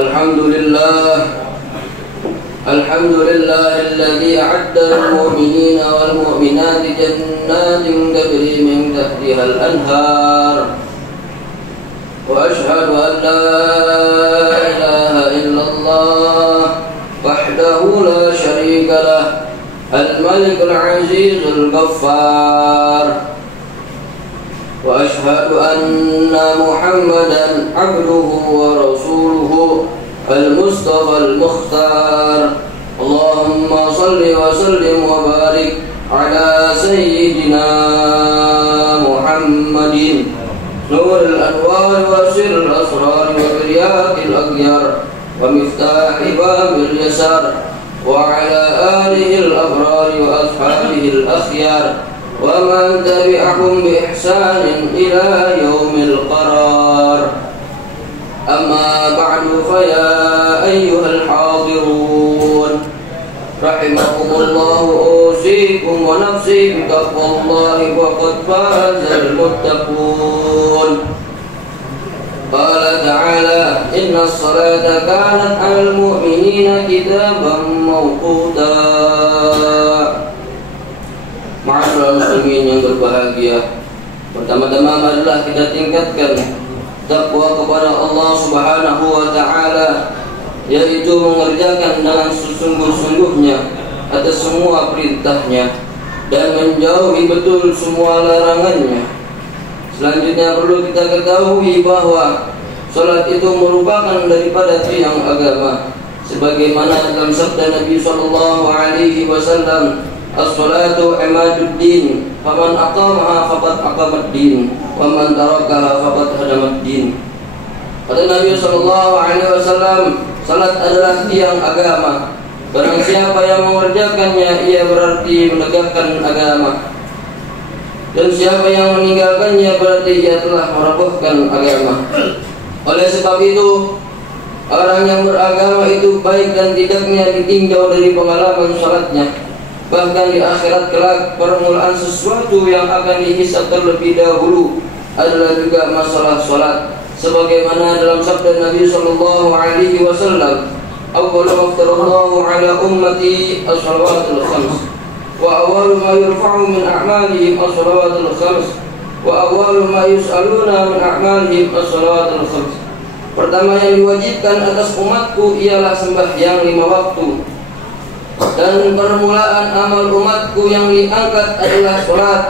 الحمد لله الذي أعد للمؤمنين والمؤمنات جنات تجري من تحتها الأنهار وأشهد أن لا إله إلا الله وحده لا شريك له الملك العزيز الغفار وأشهد أن محمدا عبده ورسوله المصطفى المختار اللهم صل وسلم وبارك على سيدنا محمد نور الأنوار وسر الأسرار وبريات الأغيار ومفتاح باب اليسار وعلى آله الأبرار وأصحابه الأخيار ومن تبعهم بإحسان إلى يوم القرار أما بعد فيا أيها الحاضرون رحمكم الله أوصيكم ونفسي بتقوى الله وقد فاز المتقون قال تعالى إن الصلاة كانت على المؤمنين كتابا موقوتا. Ma'asyiral muslimin yang berbahagia, pertama-tama marilah kita tingkatkan takwa kepada Allah Subhanahu wa taala, yaitu mengerjakan dengan sesungguh-sungguhnya atas semua perintahnya dan menjauhi betul semua larangannya. Selanjutnya perlu kita ketahui bahwa salat itu merupakan daripada tiang agama, sebagaimana dalam sabda Nabi sallallahu alaihi wasallam, as-salatu imaduddin, faman aqamaha faqad aqamaddin, wa man tarakaha faqad hadamaddin. Kata Nabi sallallahu alaihi wasallam, salat adalah tiang agama. Barang siapa yang mengerjakannya, ia berarti menegakkan agama. Dan siapa yang meninggalkannya berarti ia telah merobohkan agama. Oleh sebab itu, orang yang beragama itu baik dan tidaknya ditinjau dari pengalaman salatnya. Bahkan di akhirat kelak, permulaan sesuatu yang akan dihisab terlebih dahulu adalah juga masalah salat. Sebagaimana dalam sabda Nabi sallallahu alaihi wasallam, awwalu ma aftarallahu ala ummati as-salawatul khams wa awwalu ma yurfa'u min a'malihim as-salawatul khams wa awwalu ma yus'aluna min a'malihim as-salawatul khams. Pertama yang diwajibkan atas umatku ialah sembahyang 5 waktu, dan permulaan amal umatku yang diangkat adalah salat,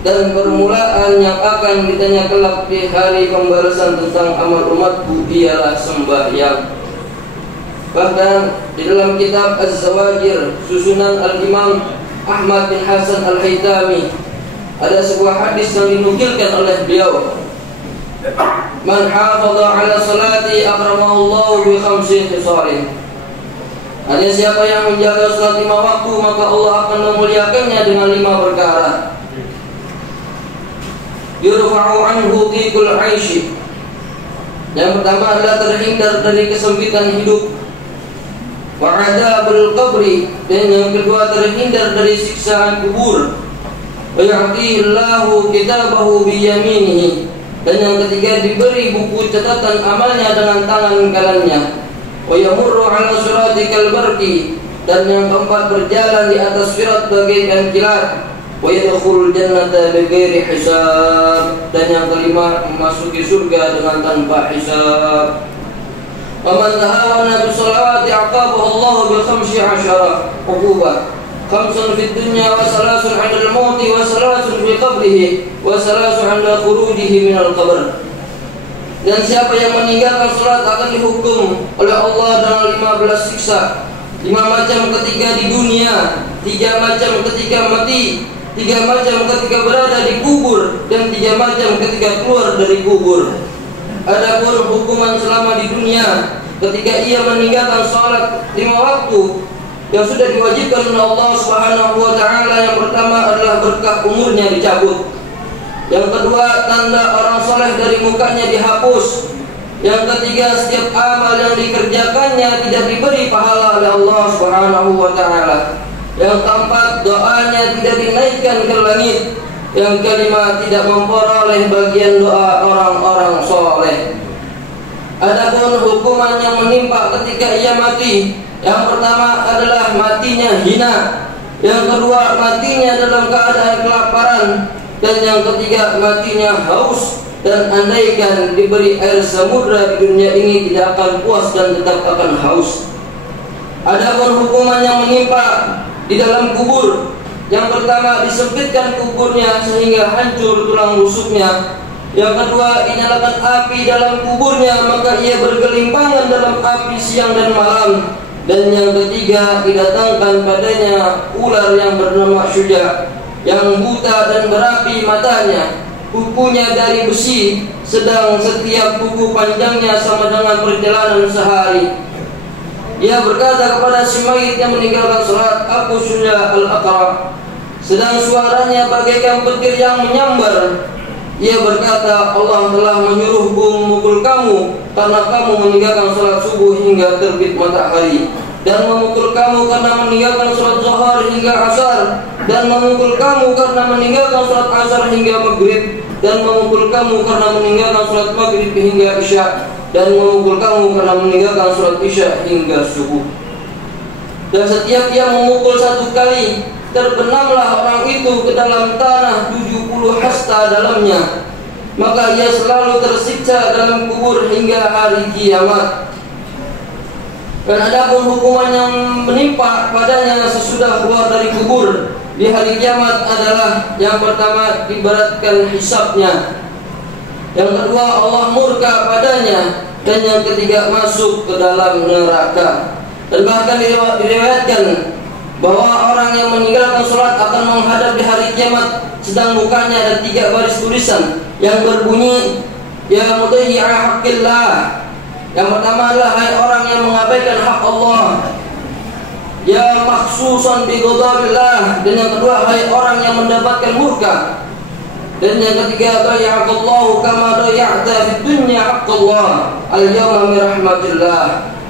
dan permulaan yang akan ditanya kelak di hari pembalasan tentang amal umatku ialah sembahyang. Bahkan di dalam kitab Az-Zawajir susunan Al-Imam Ahmad bin Hasan Al-Haytami ada sebuah hadis yang dinukilkan oleh beliau, man hafadha ala salati akramahullahu bi khamsi khisalin. Hanya siapa yang menjaga salat 5 waktu, maka Allah akan memuliakannya dengan 5 perkara. Yurfa'u anhu dhiqul 'aishi. Yang pertama adalah terhindar dari kesempitan hidup. Wa 'adzabul qabri. Dan yang kedua terhindar dari siksaan kubur. Wa ya'tihillahu kitabahu biyaminihi. Dan yang ketiga diberi buku catatan amalnya dengan tangan kanannya. Wa yamurru 'ala siratikal barqi. Dan yang keempat berjalan di atas sirat bagaikan kilat. Wa yadkhulul jannata bighairi hisab. Dan yang kelima memasuki surga dengan tanpa hisab. Wa man tahawana bi sholawati aqabahu Allah bi 15 uqubah. Khamsun fid dunya wa salasun 'inda al-maut wa salasun fi qabrihi wa salasun 'inda khurujihi min al-qabr. Dan siapa yang meninggalkan salat akan dihukum oleh Allah dengan 15 siksa. 5 macam ketika di dunia, 3 macam ketika mati, 3 macam ketika berada di kubur, dan 3 macam ketika keluar dari kubur. Adapun hukuman selama di dunia ketika ia meninggalkan salat 5 waktu yang sudah diwajibkan oleh Allah Subhanahu wa taala, yang pertama adalah berkah umurnya dicabut. Yang kedua, tanda orang saleh dari mukanya dihapus. Yang ketiga, setiap amal yang dikerjakannya tidak diberi pahala oleh Allah Subhanahu wa taala. Yang keempat, doanya tidak dinaikkan ke langit. Yang kelima, tidak memperoleh bagian doa orang-orang soleh. Adapun hukuman yang menimpa ketika ia mati, yang pertama adalah matinya hina, yang kedua matinya dalam keadaan kelaparan, dan yang ketiga matinya haus. Dan andaikan diberi air samudra di dunia ini tidak akan puas dan tetap akan haus. Adapun hukuman yang menimpa di dalam kubur, yang pertama disempitkan kuburnya sehingga hancur tulang rusuknya. Yang kedua, dinyalakan api dalam kuburnya, maka ia bergelimpangan dalam api siang dan malam. Dan yang ketiga, didatangkan padanya ular yang bernama Syuja, yang buta dan berapi matanya, kukunya dari besi, sedang setiap kuku panjangnya sama dengan perjalanan sehari. Ia berkata kepada si mayit yang meninggalkan salat, "Aku Syuja al-Aqra." Sedang suaranya bagaikan petir yang menyambar. Ia berkata, "Allah telah menyuruhku memukul kamu karena kamu meninggalkan salat subuh hingga terbit matahari, dan memukul kamu karena meninggalkan salat zuhur hingga asar, dan memukul kamu karena meninggalkan salat asar hingga maghrib, dan memukul kamu karena meninggalkan salat maghrib hingga isya, dan memukul kamu karena meninggalkan salat isya hingga subuh." Dan setiap ia memukul satu kali, terbenamlah orang itu ke dalam tanah 70 hasta dalamnya, maka ia selalu tersiksa dalam kubur hingga hari kiamat. Dan adapun hukuman yang menimpa padanya sesudah keluar dari kubur di hari kiamat adalah, yang pertama diberatkan hisabnya, yang kedua Allah murka padanya, dan yang ketiga masuk ke dalam neraka. Dan bahkan diriwayatkan bahwa orang yang meninggalkan sholat akan menghadap di hari kiamat, sedang mukanya ada 3 baris tulisan yang berbunyi, "Ya mudayyi'a haqqillah." Yang pertama adalah, "Hai orang yang mengabaikan hak Allah." "Ya makhsusan bi ghadabillah." Dan yang kedua, "Hai orang yang mendapatkan murka." Dan yang ketiga, "Dayya'akallahu kama dayya'ta fid dunya haqqallah al-yawma min rahmatillah."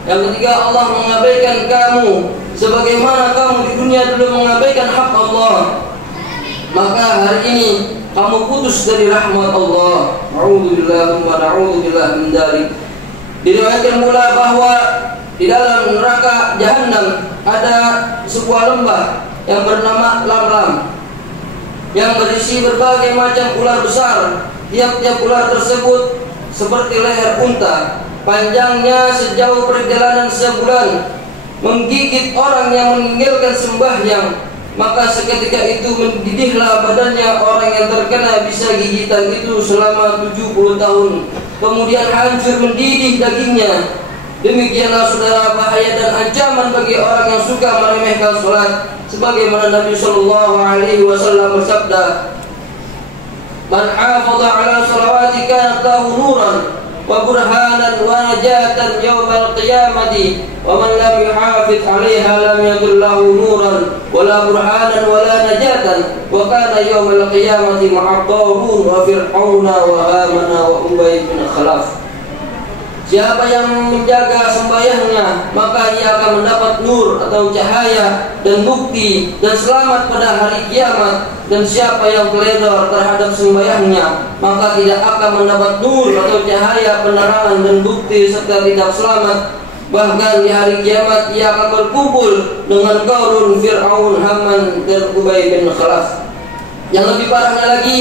Yang ketiga, Allah mengabaikan kamu sebagaimana kamu di dunia dulu mengabaikan hak Allah, maka hari ini kamu putus dari rahmat Allah. A'udzubillah wa na'udzubillah min dzalik. Diriwayatkan pula bahwa di dalam neraka Jahannam ada sebuah lembah yang bernama Lamlam, yang berisi berbagai macam ular besar. Tiap-tiap ular tersebut seperti leher unta, panjangnya sejauh perjalanan sebulan, menggigit orang yang meninggalkan sembahyang. Maka seketika itu mendidihlah badannya orang yang terkena bisa gigitan itu selama 70 tahun. Kemudian hancur mendidih dagingnya. Demikianlah saudara bahaya dan ancaman bagi orang yang suka meremehkan salat. Sebagaimana Nabi SAW bersabda, "Man hafadha ala salawati kanat lahu nuran wa burhanan wa najatan yawmal qiyamati, wa man lam yuhafidh 'alaiha lam yakul lahu nuran wala burhanan wala najatan, wa kana yawmal qiyamati ma'a Qarun wa Fir'auna wa Hamana wa Ubay bin Khalaf." Siapa yang menjaga sembahyangnya, maka ia akan mendapat nur atau cahaya dan bukti dan selamat pada hari kiamat. Dan siapa yang teledor terhadap sembahyangnya, maka tidak akan mendapat nur atau cahaya, penerangan dan bukti serta tidak selamat. Bahkan di hari kiamat ia akan berkumpul dengan Qarun, Fir'aun, Haman dan Ubay bin Khalaf. Yang lebih parahnya lagi,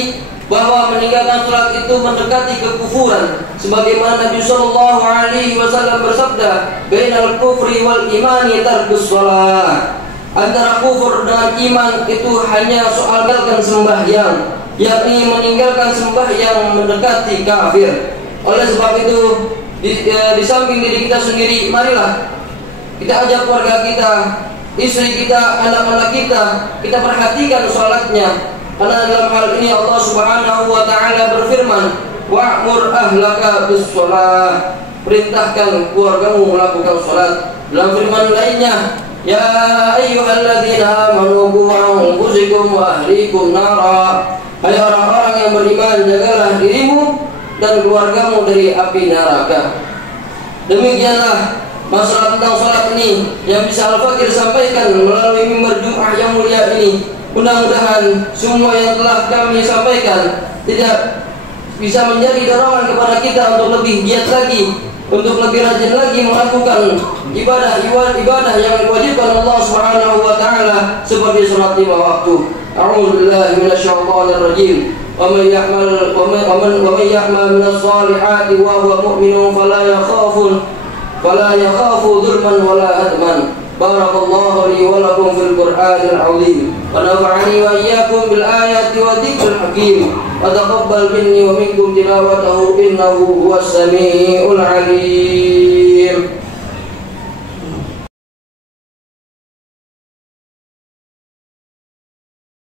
bahwa meninggalkan salat itu mendekati kekufuran, sebagaimana Nabi SAW bersabda, "Bainal kufri wal imani tarkus shalah." Antara kufur dengan iman itu hanya soal meninggalkan sembahyang, yakni meninggalkan sembahyang mendekati kafir. Oleh sebab itu, di samping diri kita sendiri, marilah kita ajak keluarga kita, istri kita, anak-anak kita perhatikan salatnya. Karena dalam hal ini Allah Subhanahu wa taala berfirman, "Wa'mur ahlaka bis-shalah." Perintahkan keluargamu melakukan salat. Dalam firman lainnya, "Ya ayyuhalladzina amanu qu anfusakum wa ahlikum nara." Hai orang-orang yang beriman, jagalah dirimu dan keluargamu dari api neraka. Demikianlah masalah tentang salat ini yang bisa Al-Fakir sampaikan melalui mimbar Jumat yang mulia ini. Mudah-mudahan semua yang telah kami sampaikan tidak bisa menjadi dorongan kepada kita untuk lebih giat lagi untuk lebih rajin lagi melakukan ibadah yang diwajibkan Allah Subhanahu wa taala seperti salat 5 waktu. A'udzubillahi minasyaitonir rajim. Wa may ya'mal minas solihati wa huwa mu'minun fala yakhafu dhulman wala hadman. Barakallahu li wa lakum fil Qur'anil 'azim. Wa nafa'ani wa iyyakum bil ayati wa dzikril hakim. Wa taqabbal minni wa minkum tilawatahu innahu huwas samiul 'alim.